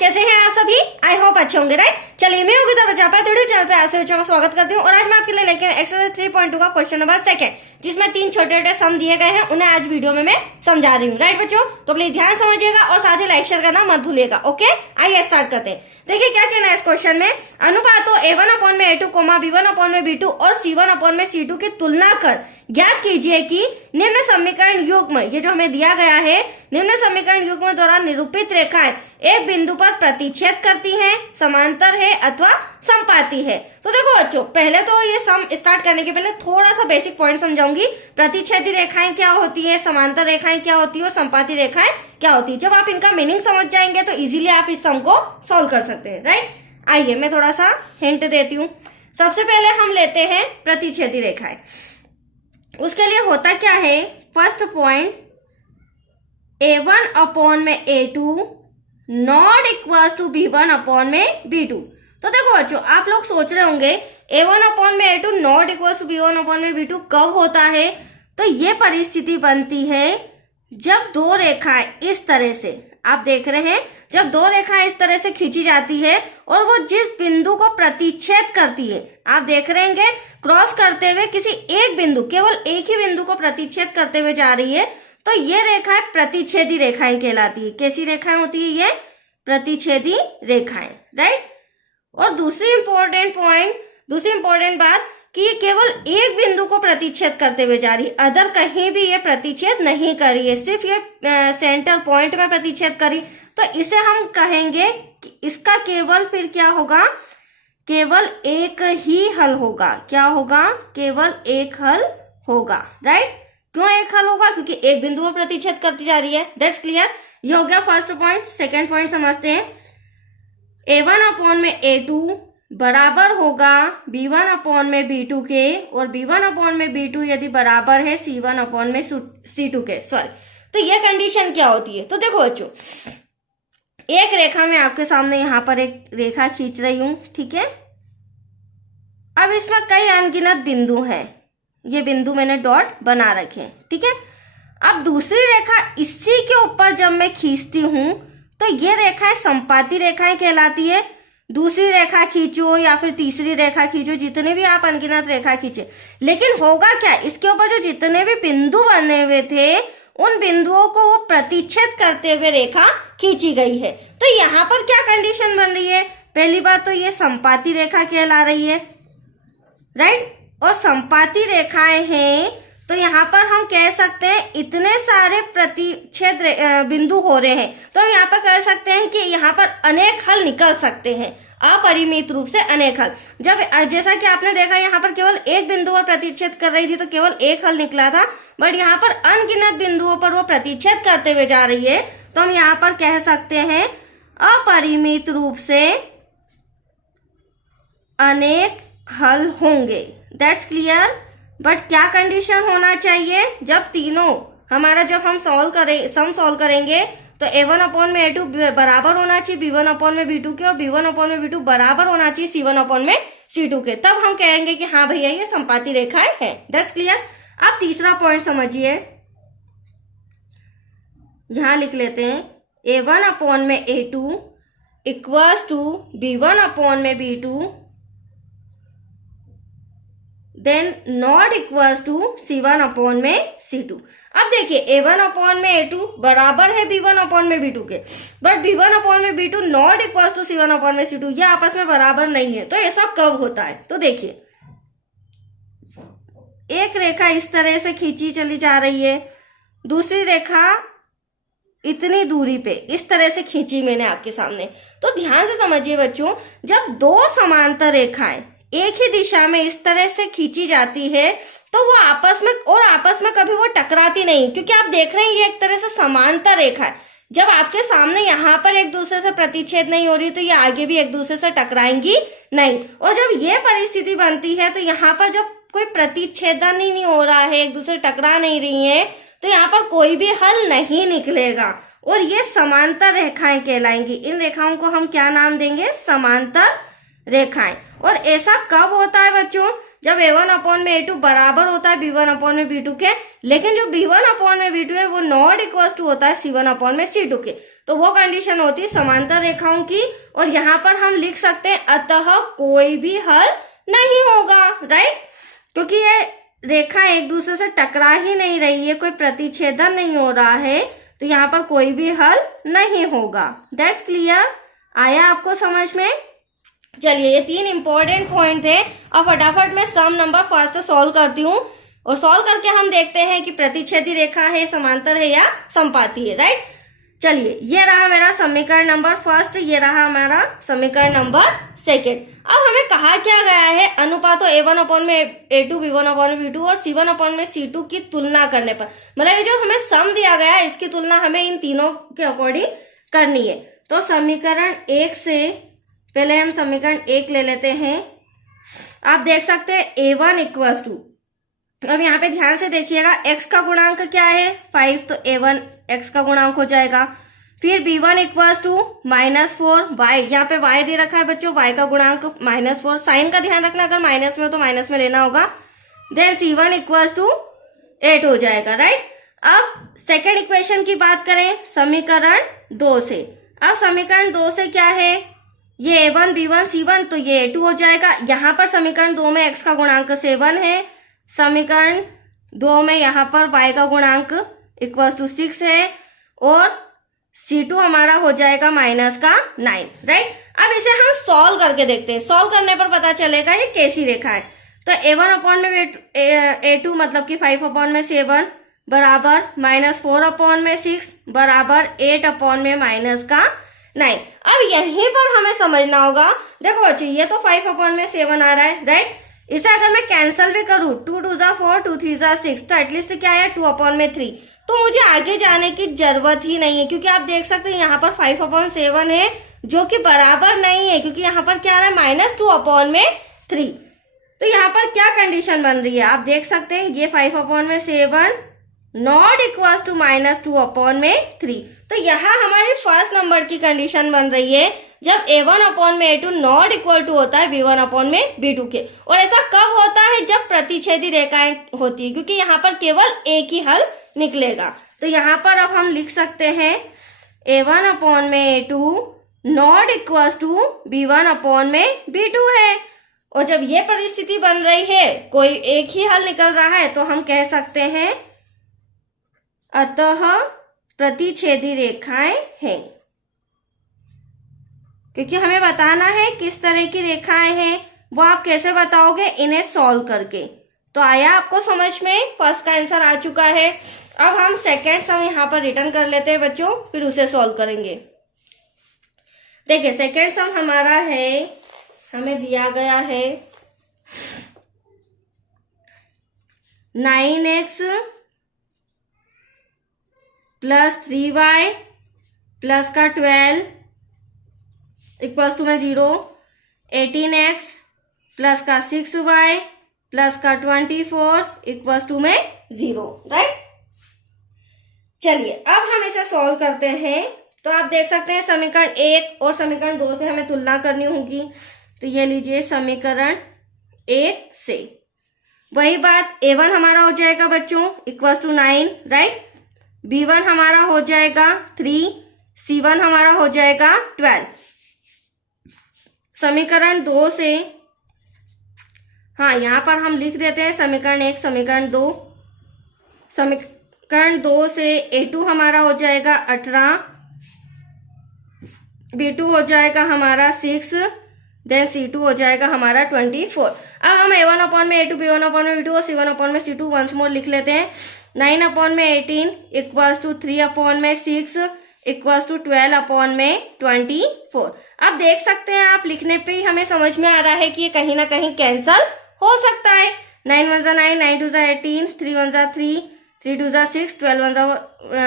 कैसे हैं आप सभी? आई होप अच्छे होंगे, राइट। चलिए मैं योगिता प्रजापति वीडियो चैनल पे आप सभी बच्चों का स्वागत करती हूँ और आज मैं आपके लिए लेके एक्सरसाइज 3.2 का क्वेश्चन नंबर 2 जिसमें 3 छोटे छोटे सम दिए गए हैं, उन्हें आज वीडियो में मैं समझा रही हूँ, राइट बच्चों। तो प्लीज ध्यान समझिएगा और साथ ही लाइक शेयर करना मत भूलिएगा। ओके, आइए स्टार्ट करते हैं। देखिए क्या कहना है इस क्वेश्चन में, अनुपातों A1/A2, B1/B2 और C1/C2 की तुलना कर ज्ञात कीजिए कि निम्न समीकरण युग्म, ये जो हमें दिया गया है, निम्न समीकरण युग्म द्वारा निरूपित रेखाएं एक बिंदु पर प्रतिच्छेद करती हैं, समांतर है अथवा संपाती है। तो देखो बच्चों, पहले तो ये सम स्टार्ट करने के पहले थोड़ा सा बेसिक पॉइंट समझाऊंगी। प्रतिच्छेदी रेखाएं क्या होती है, समांतर रेखाएं क्या होती है और संपाती रेखाएं क्या होती है। जब आप इनका मीनिंग समझ जाएंगे तो इजीली आप इस सम को सॉल्व कर सकते हैं, राइट। आइए मैं थोड़ा सा हिंट देती हूँ। सबसे पहले हम लेते हैं प्रतिच्छेदी रेखाएं। उसके लिए होता क्या है, first point A1/A2 not equal to B1/B2। तो देखो बच्चों, आप लोग सोच रहे होंगे A1/A2 not equal to B1/B2 कब होता है। तो ये परिस्थिति बनती है जब दो रेखाएं इस तरह से, आप देख रहे हैं, जब दो रेखाएं इस तरह से खींची जाती है और वो जिस बिंदु को प्रतिच्छेद करती है, आप देख रहे हैं क्रॉस करते हुए किसी एक बिंदु, केवल एक ही बिंदु को प्रतिच्छेद करते हुए जा रही है, तो ये रेखाएं प्रतिच्छेदी रेखाएं कहलाती है। कैसी रेखाएं होती है ये? प्रतिच्छेदी रेखाएं, राइट। और दूसरी इंपॉर्टेंट बात कि ये केवल एक बिंदु को प्रतिच्छेद करते हुए जा रही है, अदर कहीं भी ये प्रतिच्छेद नहीं कर रही है, सिर्फ ये सेंटर पॉइंट में प्रतिच्छेद करी। तो इसे हम कहेंगे कि इसका केवल फिर क्या होगा, केवल एक ही हल होगा। क्या होगा? केवल एक हल होगा, राइट। क्यों एक हल होगा? क्योंकि एक बिंदु पर प्रतिच्छेद करती जा रही है। That's clear. ये हो गया फर्स्ट पॉइंट। सेकेंड पॉइंट समझते हैं। A1/A2 बराबर होगा B1/B2 के, और B1/B2 यदि बराबर है C1/C2 के। सॉरी, तो ये कंडीशन क्या होती है? तो देखो बच्चों, एक रेखा में आपके सामने यहां पर एक रेखा खींच रही हूं, ठीक है। अब इसमें कई अनगिनत बिंदु हैं, ये बिंदु मैंने डॉट बना रखे हैं, ठीक है। अब दूसरी रेखा इसी के ऊपर जब मैं खींचती हूं तो ये रेखाएं संपाती रेखाएं कहलाती है। दूसरी रेखा खींचो या फिर तीसरी रेखा खींचो, जितने भी आप अनगिनत रेखा खींचे, लेकिन होगा क्या, इसके ऊपर जो जितने भी बिंदु बने हुए थे उन बिंदुओं को वो प्रतिच्छेद करते हुए रेखा खींची गई है। तो यहाँ पर क्या कंडीशन बन रही है? पहली बात तो ये संपाती रेखा कहला रही है, राइट। और संपाती रेखाएं हैं तो यहाँ पर हम कह सकते हैं इतने सारे प्रतिच्छेद बिंदु हो रहे हैं, तो हम यहाँ पर कह सकते हैं कि यहाँ पर अनेक हल निकल सकते हैं, अपरिमित रूप से अनेक हल। जब जैसा कि आपने देखा यहाँ पर केवल एक बिंदु पर प्रतिच्छेद कर रही थी तो केवल एक हल निकला था, बट यहाँ पर अनगिनत बिंदुओं पर वो प्रतिच्छेद करते हुए जा रही है, तो हम यहाँ पर कह सकते हैं अपरिमित रूप से अनेक हल होंगे। That's clear. बट क्या कंडीशन होना चाहिए? जब तीनों हमारा, जब हम सम सॉल्व करेंगे तो A1/A2 बराबर होना चाहिए B1/B2 के, और B1/B2 बराबर होना चाहिए C1/C2 के। तब हम कहेंगे कि हाँ भैया ये संपाती रेखाएं हैं। That's clear. अब तीसरा पॉइंट समझिए, यहां लिख लेते हैं A1/A2 equals to B1/B2 then not equals to C1/C2। अब देखिए A1/A2 बराबर है B1/B2 के, but B1/B2 not equals to C1/C2, ये आपस में बराबर नहीं है। तो ऐसा कब होता है? तो देखिए, एक रेखा इस तरह से खींची चली जा रही है, दूसरी रेखा इतनी दूरी पे इस तरह से खींची मैंने आपके सामने। तो ध्यान से समझिए बच्चों, जब दो समांतर रेखाएं एक ही दिशा में इस तरह से खींची जाती है तो वो आपस में कभी वो टकराती नहीं, क्योंकि आप देख रहे हैं ये एक तरह से समांतर रेखा है। जब आपके सामने यहाँ पर एक दूसरे से प्रतिच्छेद नहीं हो रही तो ये आगे भी एक दूसरे से टकराएंगी नहीं। और जब ये परिस्थिति बनती है तो यहाँ पर जब कोई प्रतिच्छेदन ही नहीं हो रहा है, एक दूसरे टकरा नहीं रही है, तो यहाँ पर कोई भी हल नहीं निकलेगा और ये समांतर रेखाएं कहलाएंगी। इन रेखाओं को हम क्या नाम देंगे? समांतर रेखाएं। और ऐसा कब होता है बच्चों, जब A1 अपॉन में A2 बराबर होता है B1 अपॉन में B2 के, लेकिन जो B1 अपॉन में B2 है वो नॉट इक्वल टू होता है C1 अपॉन में C2 के। तो वो कंडीशन होती है समांतर रेखाओं की। और यहाँ पर हम लिख सकते हैं अतः कोई भी हल नहीं होगा, राइट, क्योंकि ये रेखा एक दूसरे से टकरा ही नहीं रही है, कोई प्रतिच्छेदन नहीं हो रहा है, तो यहाँ पर कोई भी हल नहीं होगा। दैट्स क्लियर, आया आपको समझ में? चलिए, ये 3 इंपॉर्टेंट पॉइंट थे। अब फटाफट मैं सम नंबर फर्स्ट सॉल्व करती हूँ और सॉल्व करके हम देखते हैं कि प्रतिच्छेदी रेखा है, समांतर है या समपाती है, राइट। चलिए, ये रहा मेरा समीकरण नंबर फर्स्ट, ये रहा हमारा समीकरण नंबर सेकेंड। अब हमें कहा क्या गया है, अनुपातों A1 अपॉन में A2, B1 अपॉन में B2 और C1 अपॉन में C2 की तुलना करने पर, मतलब ये जो हमें सम दिया गया है इसकी तुलना हमें इन तीनों के अकॉर्डिंग करनी है। तो समीकरण 1 से पहले हम समीकरण 1 ले लेते हैं। आप देख सकते हैं A1 इक्वल टू, अब यहाँ पे ध्यान से देखिएगा, x का गुणांक क्या है 5, तो A1 x का गुणांक हो जाएगा। फिर B1 इक्वल टू -4, y, यहाँ पे y दे रखा है बच्चों, y का गुणांक -4, साइन का ध्यान रखना, अगर माइनस में हो तो माइनस में लेना होगा। देन C1 इक्वल टू 8 हो जाएगा, राइट। अब सेकेंड इक्वेशन की बात करें समीकरण 2 से। अब समीकरण 2 से क्या है, ये A1 B1 C1, तो ये A2 हो जाएगा। यहाँ पर समीकरण 2 में x का गुणांक 7 है, समीकरण 2 में यहाँ पर y का गुणांक इक्वल टू 6 है, और C2 हमारा हो जाएगा -9, राइट। अब इसे हम सॉल्व करके देखते हैं, सॉल्व करने पर पता चलेगा ये कैसी रेखा है। तो A1 अपॉन में A2 मतलब कि 5 अपॉन में 7 बराबर -4 अपॉन में 6 बराबर 8 अपॉन में -9। अब यहीं पर हमें समझना होगा, देखो बच्चों ये तो 5 अपॉन में 7 आ रहा है, राइट। इसे अगर मैं कैंसिल भी करूं, 2 2 जा 4, 2 3 जा 6, तो एटलीस्ट क्या है 2 अपॉन में 3, तो मुझे आगे जाने की जरूरत ही नहीं है, क्योंकि आप देख सकते हैं यहाँ पर 5 अपॉन 7 है जो कि बराबर नहीं है, क्योंकि यहाँ पर क्या आ रहा है -2 अपॉन में 3। तो यहाँ पर क्या कंडीशन बन रही है, आप देख सकते हैं ये 5 अपॉन में 7 नॉट इक्वल टू -2 अपॉन में 3। तो यहाँ हमारी फर्स्ट नंबर की कंडीशन बन रही है जब A1 अपॉन में A2 नॉट इक्वल टू होता है B1 अपॉन में B2 के। और ऐसा कब होता है, जब प्रतिच्छेदी रेखाएं होती है, क्योंकि यहाँ पर केवल एक ही हल निकलेगा। तो यहाँ पर अब हम लिख सकते हैं A1 अपॉन में A2 not equal to B1 upon में B2 है। और जब ये परिस्थिति बन रही है, कोई एक ही हल निकल रहा है, तो हम कह सकते हैं अतः प्रतिच्छेदी रेखाएं हैं, क्योंकि हमें बताना है किस तरह की रेखाएं हैं। वो आप कैसे बताओगे, इन्हें सॉल्व करके। तो आया आपको समझ में, फर्स्ट का आंसर आ चुका है। अब हम सेकेंड सम यहाँ पर रिटर्न कर लेते हैं बच्चों, फिर उसे सॉल्व करेंगे। देखिए सेकेंड सम हमारा है, हमें दिया गया है 9x प्लस 3y प्लस का 12 इक्वल्स टू में 0, 18x प्लस का 6y प्लस का 24 इक्वल्स टू में 0, राइट। चलिए अब हम इसे सॉल्व करते हैं। तो आप देख सकते हैं समीकरण 1 और समीकरण 2 से हमें तुलना करनी होगी। तो ये लीजिए समीकरण 1 से वही बात, A1 हमारा हो जाएगा बच्चों इक्वल्स टू 9, राइट। B1 हमारा हो जाएगा 3, C1 हमारा हो जाएगा 12। समीकरण 2 से, हाँ यहाँ पर हम लिख देते हैं समीकरण 1 समीकरण 2। समीकरण 2 से A2 हमारा हो जाएगा 18, B2 हो जाएगा हमारा 6, देन C2 हो जाएगा हमारा 24। अब हम A1 अपॉन में A2, B1 अपॉन में B2 और C1 अपॉन में C2 वंस मोर लिख लेते हैं। 9 अपॉन में 18 इक्वल्स टू 3 अपॉन में 6 इक्वल्स टू 12 अपॉन में 24। अब देख सकते हैं आप, लिखने पे ही हमें समझ में आ रहा है कि ये कहीं ना कहीं कैंसल हो सकता है। 9 1 जा 9, 9 2 जा 18, 3 1 जा 3, 3 2 जा 6, 12 1 जा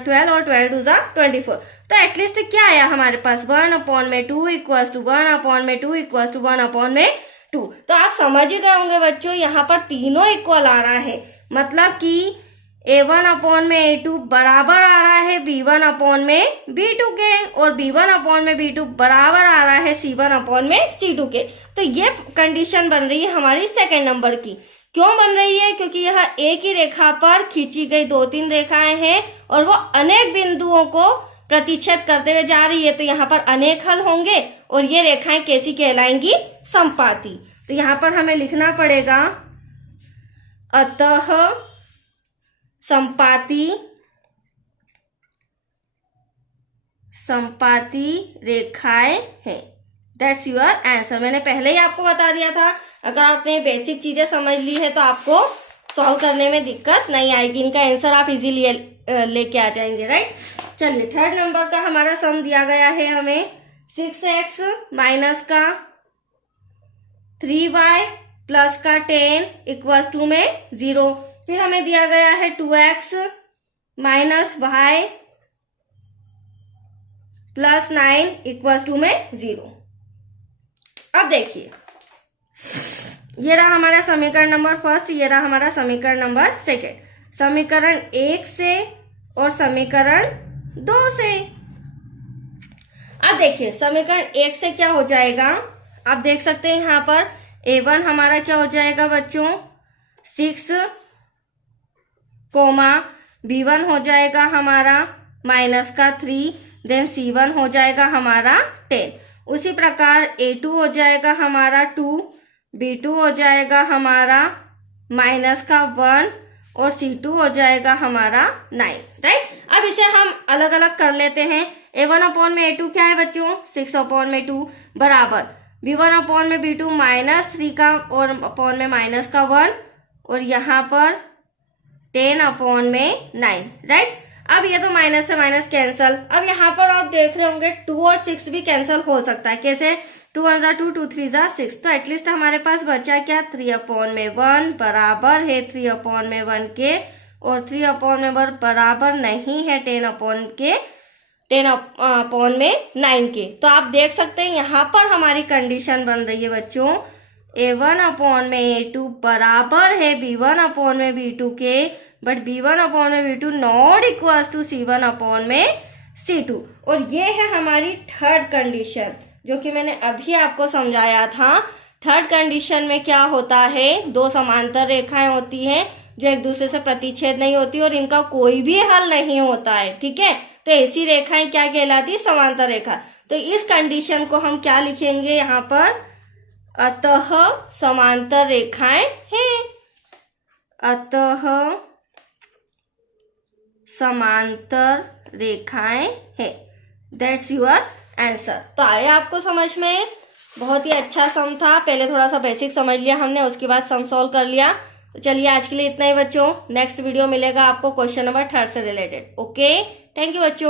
12 और 12 2 जा 24। तो एटलीस्ट क्या आया हमारे पास 1 अपॉन में 2 इक्वल्स टू 1 अपॉन में 2 इक्वल्स टू 1 अपॉन में 2। तो आप समझ ही गए होंगे बच्चों, यहाँ पर तीनों इक्वल आ रहा है, मतलब कि A1 अपॉन में A2 बराबर आ रहा है B1 अपॉन में B2 के, और B1 अपॉन में B2 बराबर आ रहा है C1 अपॉन में C2 के। तो ये कंडीशन बन रही है हमारी सेकंड नंबर की। क्यों बन रही है? क्योंकि यह एक ही रेखा पर खींची गई 2-3 रेखाएं हैं और वो अनेक बिंदुओं को प्रतिच्छेद करते हुए जा रही है। तो यहाँ पर अनेक हल होंगे और ये रेखाएं कैसी कहलाएंगी? समपाती। तो यहाँ पर हमें लिखना पड़ेगा अतः समपाती रेखाएं हैं। That's your answer. मैंने पहले ही आपको बता दिया था, अगर आपने बेसिक चीजें समझ ली है तो आपको सॉल्व करने में दिक्कत नहीं आएगी। इनका आंसर आप इजीली लेके आ जाएंगे, राइट। चलिए, थर्ड नंबर का हमारा सम दिया गया है हमें 6x माइनस का 3y प्लस का 10 इक्वल्स टू में 0। फिर हमें दिया गया है 2x minus y plus 9 equals to में 0। अब देखिए, ये रहा हमारा समीकरण नंबर फर्स्ट, ये रहा हमारा समीकरण नंबर सेकेंड। समीकरण 1 से और समीकरण 2 से। अब देखिए, समीकरण 1 से क्या हो जाएगा? आप देख सकते हैं यहाँ पर A1 हमारा क्या हो जाएगा बच्चों? 6, B1 हो जाएगा हमारा माइनस का 3, देन C1 हो जाएगा हमारा 10। उसी प्रकार A2 हो जाएगा हमारा 2, B2 हो जाएगा हमारा माइनस का 1 और C2 हो जाएगा हमारा 9, राइट। अब इसे हम अलग अलग कर लेते हैं। A1 अपॉन में A2 क्या है बच्चों? 6 अपॉन में 2 बराबर B1 अपॉन में B2 माइनस 3 का और अपॉन में माइनस का 1 और यहाँ पर 10 अपॉन में 9, राइट। अब ये तो माइनस से माइनस कैंसल। अब यहाँ पर आप देख रहे होंगे 2 और 6 भी कैंसल हो सकता है। कैसे? 2 1 जा 2, 2 3 जा 6। तो एटलीस्ट हमारे पास बचा क्या? 3 अपॉन में 1 बराबर है 3 अपॉन में 1 के, और 3 अपॉन में 1 बराबर नहीं है 10 अपॉन में 9 के। तो आप देख सकते हैं यहाँ पर हमारी कंडीशन बन रही है बच्चों, A1 अपॉन में A2 बराबर है B1 अपॉन में B2 के, बट B1 अपॉन में B2 not equals to C1 upon में C2। और ये है हमारी थर्ड कंडीशन, जो कि मैंने अभी आपको समझाया था। थर्ड कंडीशन में क्या होता है? 2 समांतर रेखाएं होती हैं जो एक दूसरे से प्रतिच्छेद नहीं होती और इनका कोई भी हल नहीं होता है, ठीक है। तो ऐसी रेखाएं क्या कहलाती है? समांतर रेखा। तो इस कंडीशन को हम क्या लिखेंगे यहाँ पर? अतः समांतर रेखाएं हैं। अतः समांतर रेखाएं हैं। That's your answer. तो आया आपको समझ में? बहुत ही अच्छा सम था। पहले थोड़ा सा बेसिक समझ लिया हमने, उसके बाद सम सॉल्व कर लिया। तो चलिए, आज के लिए इतना ही बच्चों। नेक्स्ट वीडियो मिलेगा आपको क्वेश्चन नंबर 3 से रिलेटेड। ओके, थैंक यू बच्चों।